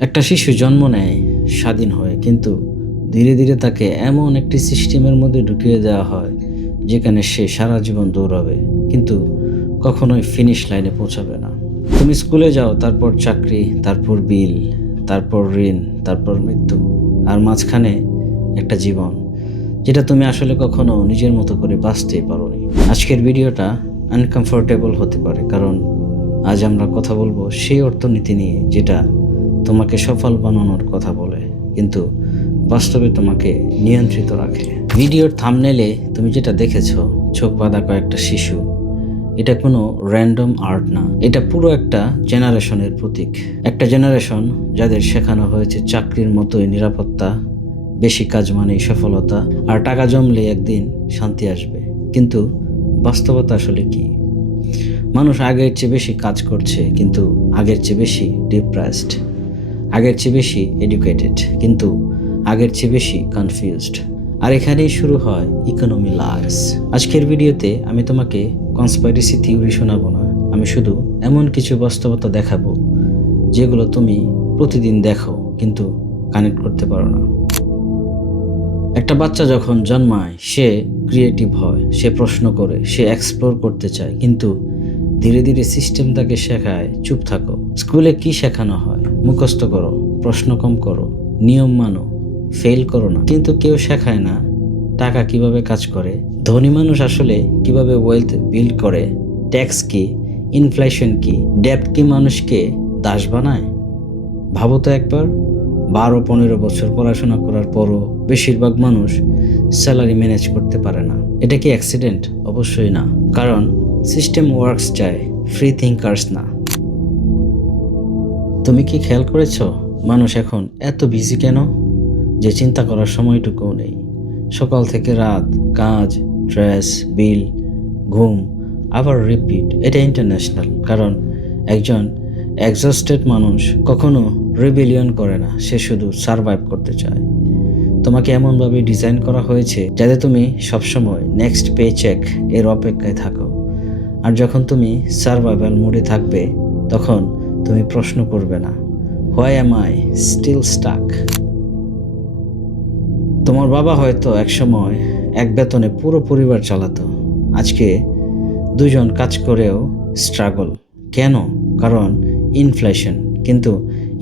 একটা শিশু জন্ম নেয় স্বাধীন হয়ে, কিন্তু ধীরে ধীরে তাকে এমন একটি সিস্টেমের মধ্যে ঢুকিয়ে দেওয়া হয় যেখানে সে সারা জীবন দৌড়াবে, কিন্তু কখনোই ফিনিশ লাইনে পৌঁছাবে না। তুমি স্কুলে যাও, তারপর চাকরি, তারপর বিল, তারপর ঋণ, তারপর মৃত্যু, আর মাঝখানে একটা জীবন যেটা তুমি আসলে কখনো নিজের মতো করে বাঁচতেই পারোনি। আজকের ভিডিওটা আনকমফোর্টেবল হতে পারে, কারণ আজ আমরা কথা বলবো সেই অর্থনীতি নিয়ে যেটা তোমাকে সফল বানানোর কথা বলে, কিন্তু বাস্তবে তোমাকে নিয়ন্ত্রিত রাখে। ভিডিওর থাম্বনেলে তুমি যেটা দেখেছো, চোখ বাঁধা কয়েকটা শিশু, এটা কোনো র্যান্ডম আর্ট না, এটা পুরো একটা জেনারেশনের প্রতীক। একটা জেনারেশন যাদের শেখানো হয়েছে চাকরির মতোই নিরাপত্তা, বেশি কাজ মানেই সফলতা, আর টাকা জমলে একদিন শান্তি আসবে। কিন্তু বাস্তবতা আসলে কি? মানুষ আগের চেয়ে বেশি কাজ করছে, কিন্তু আগের চেয়ে বেশি ডিপ্রেসড, আগের চেয়ে বেশি এডুকেটেড, কিন্তু আগের চেয়ে বেশি কনফিউজড। আর এখানেই শুরু হয় ইকোনমি লাইস। আজকের ভিডিওতে আমি তোমাকে কনস্পাইরেসি থিওরি শোনাবো না, আমি শুধু এমন কিছু বাস্তবতা দেখাবো যেগুলো তুমি প্রতিদিন দেখো কিন্তু কানেক্ট করতে পারো না। একটা বাচ্চা যখন জন্মায় সে ক্রিয়েটিভ হয়, সে প্রশ্ন করে, সে এক্সপ্লোর করতে চায়, কিন্তু ধীরে ধীরে সিস্টেম তাকে শেখায় চুপ থাকো। স্কুলে কি শেখানো হয়? মুখস্থ করো, প্রশ্ন কম করো, নিয়ম মানো, ফেল করো না। কিন্তু কেউ শেখায় না টাকা কিভাবে কাজ করে, ধনী মানুষ আসলে কিভাবে ওয়েলথ বিল্ড করে, ট্যাক্স কি, ইনফ্লেশন কি, ডেপ্ট কি মানুষকে দাস বানায়। ভাবো তো একবার, 12-15 বছর পড়াশোনা করার পরও বেশিরভাগ মানুষ স্যালারি ম্যানেজ করতে পারে না। এটা কি অ্যাক্সিডেন্ট? অবশ্যই না, কারণ সিস্টেম ওয়ার্কস চায়, ফ্রি থিঙ্কার্স না। তুমি কি খেয়াল করেছ মানুষ এখন এত বিজি কেন যে চিন্তা করার সময়টুকুও নেই? সকাল থেকে রাত কাজ, স্ট্রেস, বিল, ঘুম, আবার রিপিট। এটা ইন্টারন্যাশনাল, কারণ একজন এক্সস্টেড মানুষ কখনো রিবেলিয়ন করে না, সে শুধু সারভাইভ করতে চায়। তোমাকে এমনভাবে ডিজাইন করা হয়েছে যাতে তুমি সবসময় নেক্সট পে চেক এর অপেক্ষায় থাকো। আর যখন তুমি সারভাইভাল মোডে থাকবে, তখন তুমি প্রশ্ন করবে না, why am I still stuck. তোমার বাবা হয়তো একসময় এক বেতনে পুরো পরিবার চালাতো, আজকে 2 জন কাজ করেও স্ট্রাগল। কেন? কারণ ইনফ্লেশন। কিন্তু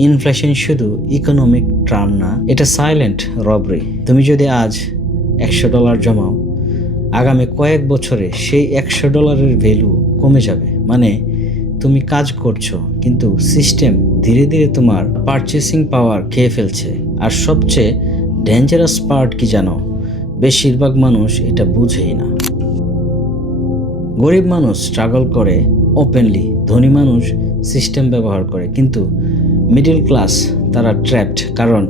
ইনফ্লেশন শুধু ইকোনমিক টার্ম না, এটা সাইলেন্ট রবারি। তুমি যদি আজ $100 জমাও, আগামী কয়েক বছরে সেই $100 ভ্যালু কমে যাবে। মানে তুমি কাজ করছো, কিন্তু সিস্টেম ধীরে ধীরে তোমার পারচেসিং পাওয়ার খেয়ে ফেলছে। আর সবচেয়ে ডেঞ্জারাস পার্ট কি জানো? বেশিরভাগ মানুষ এটা বুঝেই না। গরিব মানুষ স্ট্রাগল করে ওপেনলি, ধনী মানুষ সিস্টেম ব্যবহার করে, কিন্তু মিডল ক্লাস তারা ট্র্যাপড। কারণ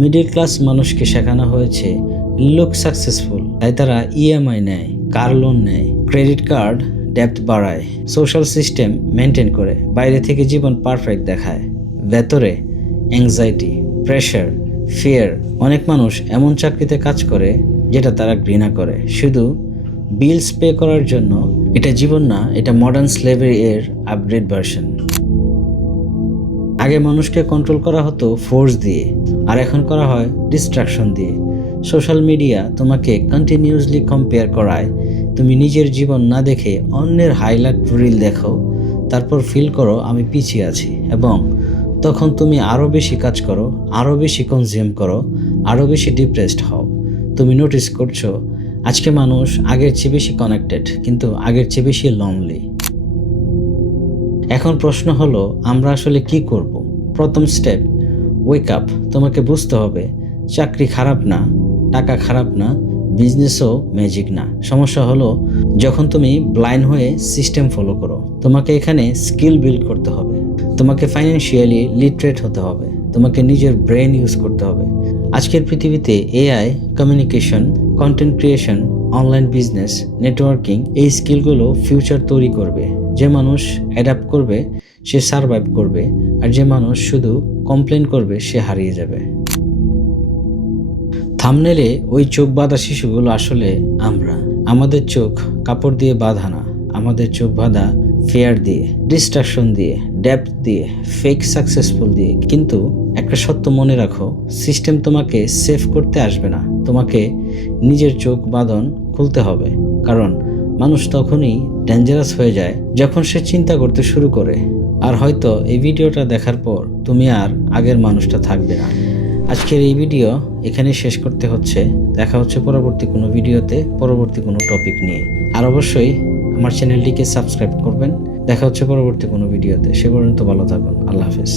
মিডল ক্লাস মানুষকে শেখানো হয়েছে লুক সাকসেসফুল, তাই তারা ইএমআই নেয়, কার লোন নেয়, ক্রেডিট কার্ড ডেপ্ট বাড়ায়, সোশ্যাল সিস্টেম মেনটেন করে, বাইরে থেকে জীবন পারফেক্ট দেখায়, ভেতরে অ্যাংজাইটি, প্রেশার, ফিয়ার। অনেক মানুষ এমন চাকরিতে কাজ করে যেটা তারা ঘৃণা করে, শুধু বিলস পে করার জন্য। এটা জীবন না, এটা মডার্ন স্লেভারি এর আপগ্রেড ভার্সন। আগে মানুষকে কন্ট্রোল করা হতো ফোর্স দিয়ে, আর এখন করা হয় ডিস্ট্রাকশন দিয়ে। সোশ্যাল মিডিয়া তোমাকে কন্টিনিউয়াসলি কম্পেয়ার করায়। তুমি নিজের জীবন না দেখে অন্যের হাইলাইট রিল দেখো, তারপর ফিল করো আমি পিছিয়ে আছি, এবং তখন তুমি আরও বেশি কাজ করো, আরও বেশি কনজিউম করো, আরও বেশি ডিপ্রেসড হও। তুমি নোটিস করছো আজকে মানুষ আগের চেয়ে বেশি কানেক্টেড, কিন্তু আগের চেয়ে বেশি লনলি। এখন প্রশ্ন হলো, আমরা আসলে কি করব? প্রথম স্টেপ, ওয়েক আপ। তোমাকে বুঝতে হবে চাকরি খারাপ না, টাকা খারাপ না, বিজনেসও ম্যাজিক না। সমস্যা হলো যখন তুমি ব্লাইন্ড হয়ে সিস্টেম ফলো করো। তোমাকে এখানে স্কিল বিল্ড করতে হবে, তোমাকে ফাইন্যান্সিয়ালি লিটারেট হতে হবে, তোমাকে নিজের ব্রেন ইউজ করতে হবে। আজকের পৃথিবীতে AI, communication, content creation, online business, networking, এই স্কিলগুলো ফিউচার তৈরি করবে। যে মানুষ অ্যাডাপ্ট করবে সে সারভাইভ করবে, আর যে মানুষ শুধু কমপ্লেন করবে সে হারিয়ে যাবে। থাম্বনেলে ওই চোখ বাঁধা শিশুগুলো আসলে আমরা। আমাদের চোখ কাপড় দিয়ে বাঁধা না, আমাদের চোখ বাঁধা ফেয়ার দিয়ে, ডিস্ট্রাকশন দিয়ে, ডেপথ দিয়ে, ফেক সাকসেসফুল দিয়ে। কিন্তু একটা সত্য মনে রাখো, সিস্টেম তোমাকে সেভ করতে আসবে না, তোমাকে নিজের চোখ বাঁধন খুলতে হবে। কারণ মানুষ তখনই ডেঞ্জারাস হয়ে যায় যখন সে চিন্তা করতে শুরু করে। আর হয়তো এই ভিডিওটা দেখার পর তুমি আর আগের মানুষটা থাকবে না। আজকের এই ভিডিও এখানে শেষ করতে হচ্ছে। দেখা হচ্ছে পরবর্তী কোনো ভিডিওতে, পরবর্তী কোনো টপিক নিয়ে। আর অবশ্যই আমার চ্যানেলটিকে সাবস্ক্রাইব করবেন। দেখা হচ্ছে পরবর্তী কোনো ভিডিওতে। সে পর্যন্ত ভালো থাকুন। আল্লাহ হাফেজ।